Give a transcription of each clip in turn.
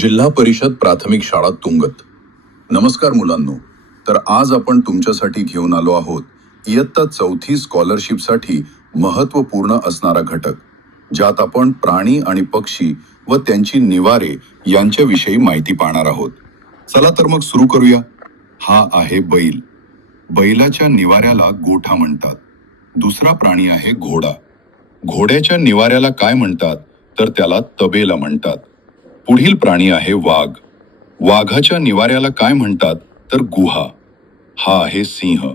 जिल्हा परिषद प्राथमिक शाळा तुंगत. नमस्कार मुलांनो. तर आज आपण तुमच्यासाठी घेऊन आलो आहोत इयत्ता 4थी स्कॉलरशिपसाठी महत्त्वपूर्ण असणारा घटक, ज्यात आपण प्राणी आणि पक्षी व त्यांची निवारे यांच्याविषयी माहिती पाहणार आहोत. चला तर मग सुरू करूया. हा आहे बैल. बैलाच्या निवाऱ्याला गोठा म्हणतात. दुसरा प्राणी आहे घोडा. घोड्याच्या निवाऱ्याला काय म्हणतात तर त्याला तबेला म्हणतात. पुढील प्राणी आहे वाघ. वाघाच्या निवाऱ्याला काय म्हणतात तर गुहा. हा आहे सिंह.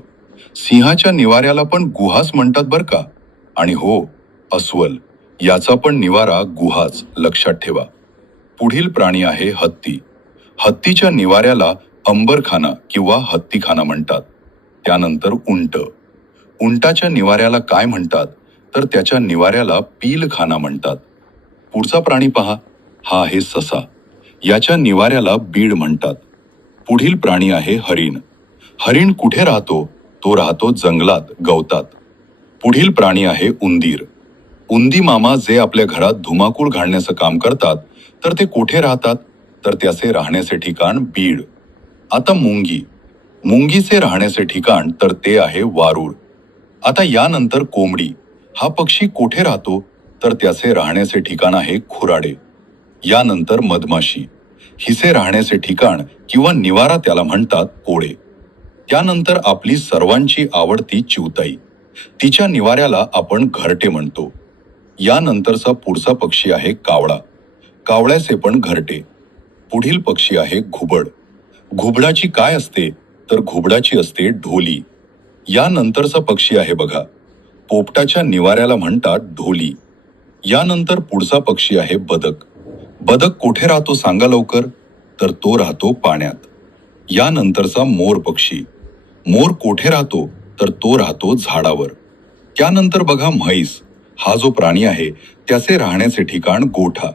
सिंहाच्या निवाऱ्याला पण गुहाच म्हणतात बर का. आणि हो, अस्वल, याचा पण निवारा गुहाच, लक्षात ठेवा. पुढील प्राणी आहे हत्ती. हत्तीच्या निवाऱ्याला अंबरखाना किंवा हत्तीखाना म्हणतात. त्यानंतर उंट. उंटाच्या निवाऱ्याला काय म्हणतात तर त्याच्या निवाऱ्याला पीलखाना म्हणतात. पुढचा प्राणी पहा, हा आहे ससा. याच्या निवाऱ्याला बीड म्हणतात. पुढील प्राणी आहे हरिण. हरिण कुठे राहतो तो राहतो जंगलात, गवतात. पुढील प्राणी आहे उंदीर. उंदी मामा जे आपल्या घरात धुमाकूळ घालण्याचं काम करतात तर ते कुठे राहतात तर त्याचे राहण्याचे ठिकाण बीड. आता मुंगी. मुंगीचे राहण्याचे ठिकाण तर ते आहे वारूळ. आता यानंतर कोंबडी. हा पक्षी कुठे राहतो तर त्याचे राहण्याचे ठिकाण आहे खुराडे. यानंतर मधमाशी. हिचे राहण्याचे ठिकाण किंवा निवारा त्याला म्हणतात पोळे. त्यानंतर आपली सर्वांची आवडती चिवताई. तिच्या निवाऱ्याला आपण घरटे म्हणतो. यानंतरचा पुढचा पक्षी आहे कावळा. कावळ्याचे पण घरटे. पुढील पक्षी आहे घुबड. घुबडाची काय असते तर घुबडाची असते ढोली. यानंतरचा पक्षी आहे बघा, पोपटाच्या निवाऱ्याला म्हणतात ढोली. यानंतर पुढचा पक्षी आहे बदक. बदक कुठे राहतो सांगा लवकर तर तो राहतो पाण्यात. यानंतरचा मोर पक्षी. मोर कुठे राहतो तर तो राहतो झाडावर. त्यानंतर बघा म्हैस. हा जो प्राणी आहे त्याचे राहण्याचे ठिकाण गोठा.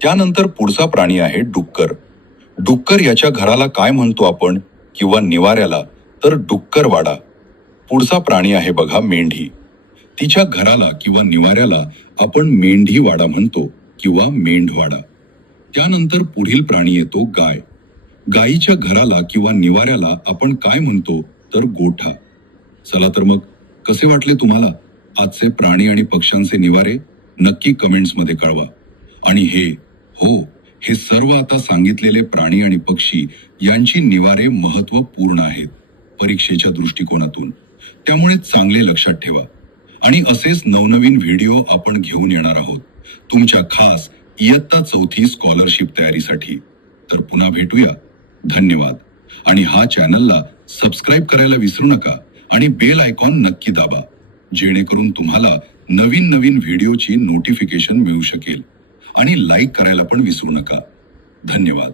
त्यानंतर पुढचा प्राणी आहे डुक्कर. डुक्कर याच्या घराला काय म्हणतो आपण किंवा निवाऱ्याला तर डुक्करवाडा. पुढचा प्राणी आहे बघा मेंढी. तिच्या घराला किंवा निवाऱ्याला आपण मेंढीवाडा म्हणतो किंवा मेंढवाडा. त्यानंतर पुढील प्राणी येतो गाय. गायीच्या घराला किंवा निवाऱ्याला आपण काय म्हणतो तर गोठा. चला तर मग, कसे वाटले तुम्हाला आजचे प्राणी आणि पक्ष्यांचे निवारे? नक्की कमेंट्समध्ये कळवा. आणि हे सर्व आता सांगितलेले प्राणी आणि पक्षी यांची निवारे महत्त्वपूर्ण आहेत परीक्षेच्या दृष्टिकोनातून. त्यामुळे चांगले लक्षात ठेवा. आणि असेच नवनवीन व्हिडिओ आपण घेऊन येणार आहोत तुमच्या खास इयत्ता 4थी स्कॉलरशिप तयारीसाठी. तर पुन्हा भेटूया. धन्यवाद. आणि हा चॅनलला सबस्क्राईब करायला विसरू नका आणि बेल आयकॉन नक्की दाबा, जेणेकरून तुम्हाला नवीन नवीन व्हिडिओची नोटिफिकेशन मिळू शकेल. आणि लाईक करायला पण विसरू नका. धन्यवाद.